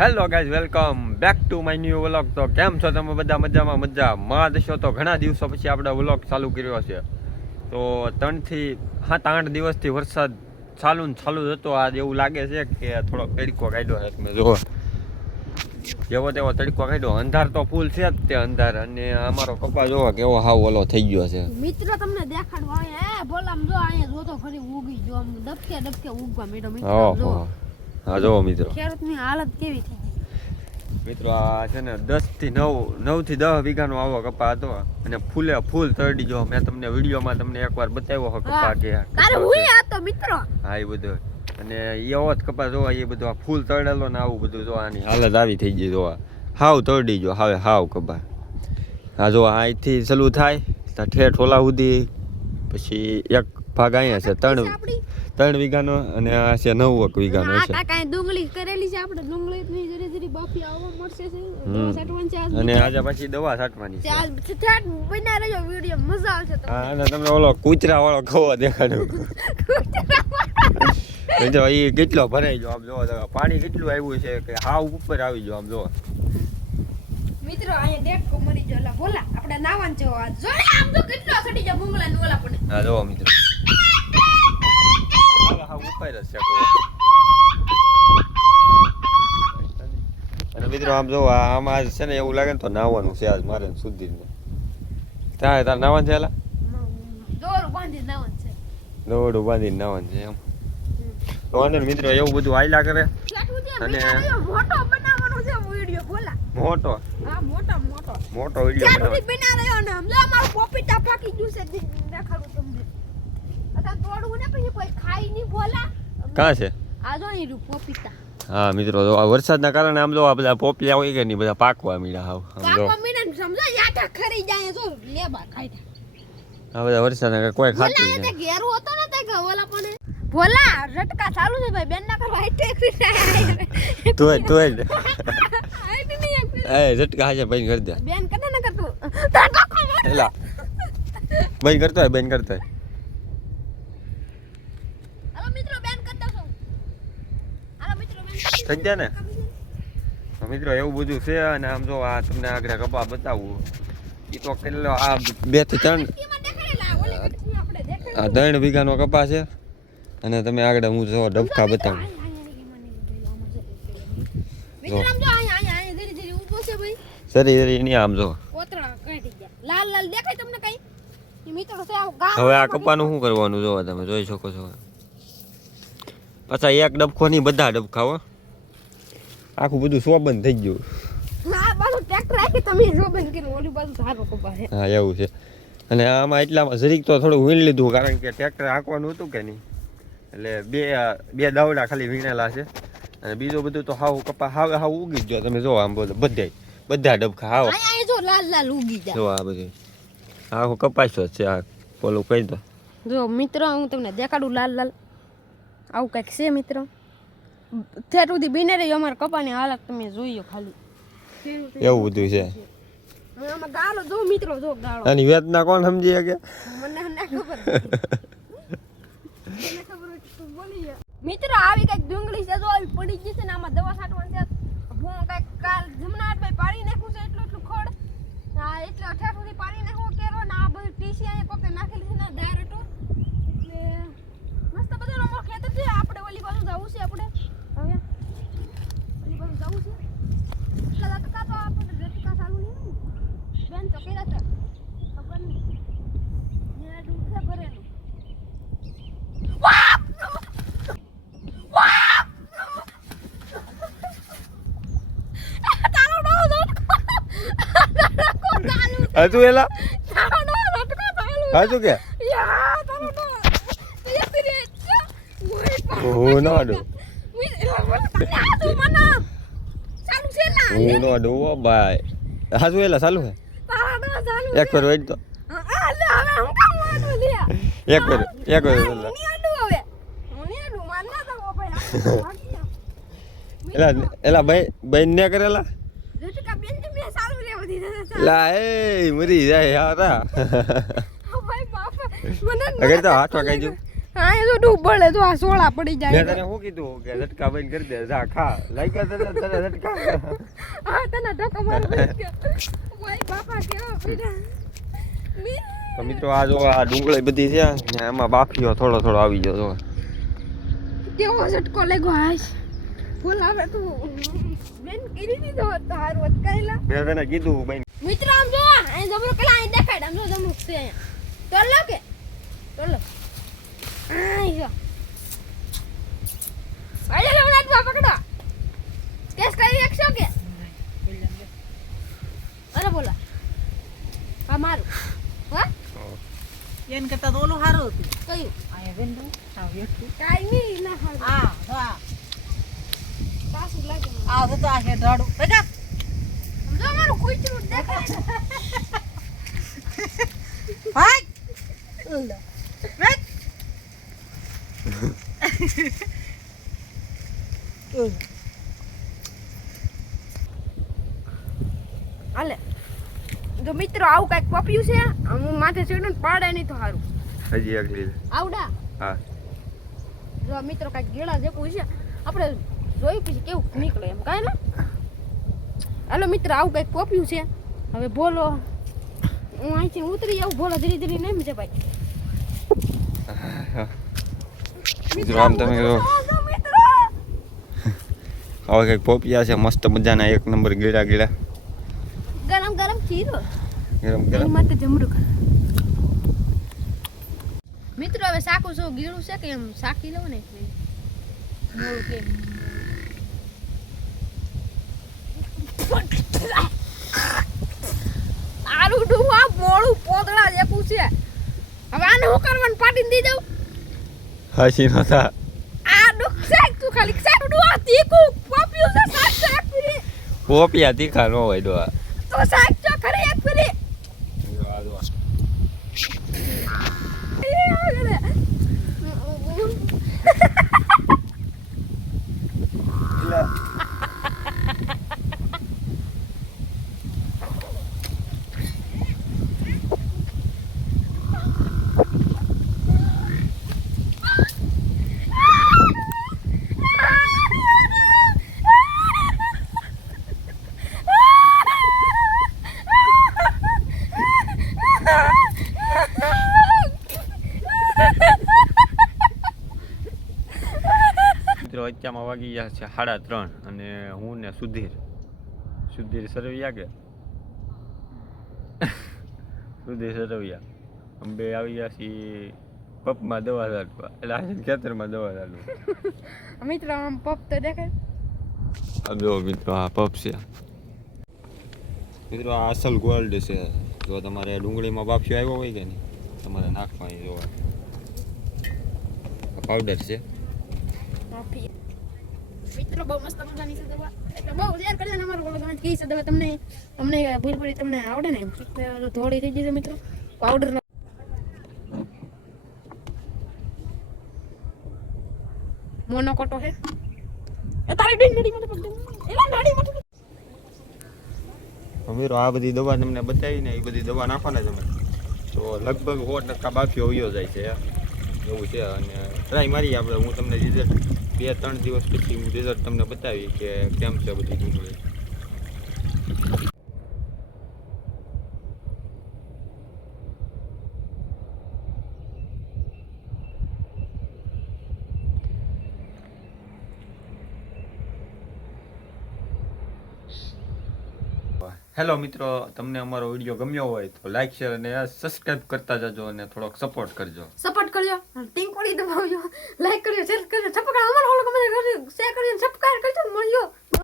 Hello guys, welcome back to my new vlog. તો કેમ છો તમે બધા? મજામાં દશો. તો ઘણા દિવસો પછી આપણે વ્લોગ ચાલુ કર્યો છે. તો 3-8 દિવસથી વરસાદ ચાલુ જ હતો. આજ એવું લાગે છે કે થોડો તડકો કાઢ્યો છે. તમે જુઓ, જેવો તેવો તડકો કાઢ્યો. અંધાર તો ફૂલ છે જ તે અંધાર. અને અમારો કપા જોવો કેવો હાવ ઓલો થઈ ગયો છે. મિત્રો તમને દેખાડવા હે ભોલામ જો અહીંયા જોતો ફરી ઉગી જો આમ ડબકે ઉગવા મેડો. મિત્રો હા જો મિત્રો, ખેડૂતની હાલત કેવી થઈ ગઈ મિત્રો. આ છે ને 9 થી 10 વીઘાનો આવો કપા હતો અને ફૂલ તરડી જો. મેં તમને વિડીયોમાં તમને એકવાર બતાવ્યો હતો કપા કે કાલે હું હતો મિત્રો. હા એ બધું. અને એવો જ કપા જોવા, એ બધું ફૂલ તળેલો ને આવું બધું જોવા. આની હાલત આવી થઈ ગઈ જોવા, હાવ તરડી જો. હવે હાવ કપા હા જો અહીંથી ચાલુ થાય ઠેઠ ઓલા સુધી. પછી એક ભાગ અહીંયા છે 3 વીઘાનો અને આ છે 9 વીઘાનો છે. આ કાઈ ડુંગળી કરેલી છે આપણે. ડુંગળી જરી બાફી આવવા મળશે છે. દવા છાંટવાની છે અને આજે પછી દવા છાંટવાની છે. ઠેઠ બના રહ્યો વિડિયો, મજા આવશે તમને. હા, અને તમને ઓલો કૂતરા વાળો ખવો દેખાડ્યો. મિત્રો એ કેટલો ભરાઈ ગયો આમ જોવો. પાણી કેટલું આવ્યું છે કે હાવ ઉપર આવી ગયો આમ જોવો. મિત્રો અહીંયા ડેટકો મરી ગયો. લા બોલા આપણે નાવાન જો આ જો આમ તો કેટલો સડી જાય મુંગલા ને ઓલા પડે. હા જોવો મિત્રો, હાવ ઉપર જ છે. અને મિત્રો આમ જોવો, આમાં છે ને એવું લાગે ને તો નાવાનું છે આજ મારે સુધી. તારે નાવાનું છે? એલા દોરું બાંધી નાવાન છે. દોડું બાંધીને નાવાનું છે એમ. તો વાંધો નહીં મિત્રો, એવું બધું આયલા કરે. અને મોટો બનાવવાનો છે વિડિયો બોલા. મોટો હા મોટો વિડિયો ચાલુ બના રહ્યો ને હમણાં મારો પોપીટા પાકી ગયું છે. દેખાડું તમને. અતા તોડવું ને પછી કોઈ ખાઈ નહીં બોલા. કાં છે? આ જો ઈ પોપીટા. હા મિત્રો, તો આ વરસાદના કારણે આમ જો આ બધા પોપિયા હોય કે નહીં, બધા પાકવા મીડા હાવ. પાકવા મીડા ને સમજો યાટા ખરી જાય જો લેબા ખાઈતા. આ બધા વરસાદના કોઈ ખાતું બોલા નહીં. એ ઘેરું હતો ને તે ગવલા પણ બોલા રટકા ચાલુ છે ભાઈ. બેન ના કરવા હાઈટ તોય હાઈટ નહીં એ ઝટકા હાજે બંધ કરી દે. બેન કને ન કરતું. એલા બંધ કરતો હોય. હાલો મિત્રો બેન કરતા છો. હાલો મિત્રો બેન થઈ ગયા ને મિત્રો, એવું બધું છે. અને આમ જો આ તમને આગળ કપા બતાવું, એ તો કેટલો આ 2 થી 3 આ 3 વીઘાનો કપા છે. અને તમે આગળ હું જો ડબકા બતાવું. સરી નહીં આમ જો. લાલ દેખાય તમને કઈ મિત્રો? હવે આ કપાનું શું કરવાનું જોવા તમે જોઈ શકો છો. પાછા એક ડબકો નહીં, બધા ડબકા હો. આખું બધું સોબંધ થઈ ગયું. હા એવું છે. અને આમાં એટલામાં જરીક તો થોડું વીણ લીધું, કારણ કે ટ્રેક્ટર હાંકવાનું હતું કે નહીં. એટલે બે દાવડા ખાલી વીણેલા છે. અને બીજું બધું તો હાવ કપા હાવ ઉગી જ જો. તમે જો આમ બોલો બધા ડબકા હાવ લાલ ઉગી જાય જો. આ બધું આખું કપાસ્યો છે. આ બોલું કહી દો જો મિત્રો, હું તમને દેખાડું લાલ આવું કંઈક છે મિત્રો. ઠેર સુધી બીને રહી અમારા કપાની હાલત તમે જોઈયો ખાલી. એવું બધું છે. આમાં ગાળો જો મિત્રો, જો ગાળો. આની વેદના કોણ સમજી શકે? મને ના ખબર. મને ખબર હોય તો બોલી. મિત્રો આવી કંઈક ડુંગળી છે જો આવી પડી ગઈ છે ને આમાં દવા છાંટવાની છે. હું કંઈક કાલ જમનાટ ભાઈ પાડી નાખું છે એટલું ખોડ. હા એટલે ઠેર સુધી પાડી નાખું કેરો ને આ બધું ટીસી અહીંયા કોકે નાખેલી છે ને ડાયરેક્ટ. એટલે મસ્ત બધું અમારું ખેતર છે. આપણે ઓલી બાજુ જવું છે. આપણે હવે ઓલી બાજુ જવું છે. એટલા રટકા તો આપણે રટકા ચાલુ નહીં બેન તો કેલા છે ખબર નહીં. મેં દુખે ભરેલું. હજુ એલા હજુ કે હું નો અડો ભાઈ. હજુ એલા ચાલુ હે. એક વાર વેચ તો. એક વાર એલા ભાઈ ને કરેલા લા એ મરી જાય યાર. અગર તો હાથ વાગાઈ જો. આ તો ડૂબળે તો આ સોળા પડી મેં જાય તને શું કીધું કે ઝટકા બંધ કરી દે જા ખા લાગ્યા તને ઝટકા આ તને ધક્કો મારો ઓય બાપા કેવો પીડા તો મિત્રો આ જો આ ડુંગળી બધી છે ને એમાં બાફીઓ થોડો થોડો આવી ગયો જો કેવો ઝટકો લાગ્યો હાશ ફૂલ આવે તું બેન કરી દીધો તારું અટકાયેલા મેં તને કીધું બેન મિત્ર આમ જો અહીં જમરો કલા અહીં દેખાડ આમ જો જમરો છે અહીંયા તોલ લો કે તોલ લો આઈ જો આલે લો નાટ બા પકડો કેસ કરી એકશો કે અરે બોલા આ મારું હા એન કરતા તો ઓલું સારું હતું કયું અહીંયા વેંદુ આ વેઠું કાઈ નહીં ના હાલ આ તો આ પાછું લાગે મને. આ તો આ છે ડાડું બેટા આમ જો મારું કૂતરું દેખાય ભાઈ લે વેટ હાલે જો મિત્રો આવું કઈક પપ્યું છે હું માથે ચડું પાડે નહીં તો સારું હજી એક લીધે આવડા હા જો મિત્રો કઈક ગેળા જેવું છે આપણે જોઈ પછી કેવું નીકળે એમ કાંઈ ને હાલો મિત્ર આવું કઈક પપ્યું છે હવે બોલો હું અહીંથી ઉતરી આવું બોલો ધીરે ધીરે નહીં છે ભાઈ મિત્રો આમ તમે જો હવે કંઈક પોપિયા છે મસ્ત મજાના એક નંબર ગીડા ગીડા ગરમ ગરમ ખીરો ગરમ એની ગરમ માટે જમરૂક મિત્રો હવે શાકું શું ગીળું છે કે એમ શાકી લઉં ને એટલે મોળું કે આલુ ડુવા મોળું પોદળા જેવું છે હવે આને હું કરવાનું પાડીને દઈ દઉં હાસી નતા આ ડુક શાક તું ખાલી શાક ડુવા તીખું પોપ્યું છે શાક શાક ફરી પોપિયા તીખા ન હોય દો તો શાક ચો ખરે એક ફરી મિત્રો અત્યારમાં વાગી ગયા છે 3:30 અને હું ને સુધીર સરવૈયા કે સુધીર સરવૈયા અમે બે આવી ગયા છીએ પપમાં દવા છાંટવા એટલે આજે ખેતરમાં દવા છાંટવા મિત્રો આમ પપ તો દેખાય આ જો મિત્રો આ પપ છે મિત્રો આ અસલ ગોલ્ડ છે જો તમારે ડુંગળીમાં બાફ્યો આવ્યો હોય કે નહીં તમારે નાખવાની જોવા આ પાવડર છે મિત્રો બહુ મસ્ત મજાની છે દવા એટલે બહુ શેર કરજો ને અમારો બોલો કઈ છે દવા તમને ભૂલ પડી તમને આવડે ને થોડી થઈ જશે મિત્રો પાવડર મોનોકોટો છે એ તારી ડંડી મને પકડ એલા નાડી મને મિત્રો આ બધી દવા તમને બતાવી ને એ બધી દવા નાખવાના તમે તો લગભગ 100% બાફી હોયો જાય છે એવું છે અને ટ્રાય મારી આપણે હું તમને રિઝલ્ટ 2-3 દિવસ પછી હું રિઝલ્ટ તમને બતાવી કે કેમ છે બધી ડુંગળી હેલો મિત્રો તમને અમારો વિડીયો ગમ્યો હોય તો લાઈક શેર અને સબસ્ક્રાઇબ કરતા જજો અને થોડોક સપોર્ટ કરજો સપોર્ટ કરજો ટિંગ પડી દબાવજો લાઈક કરજો શેર કરજો સપોર્ટ અમારો ઓલો ગમે શેર કરજો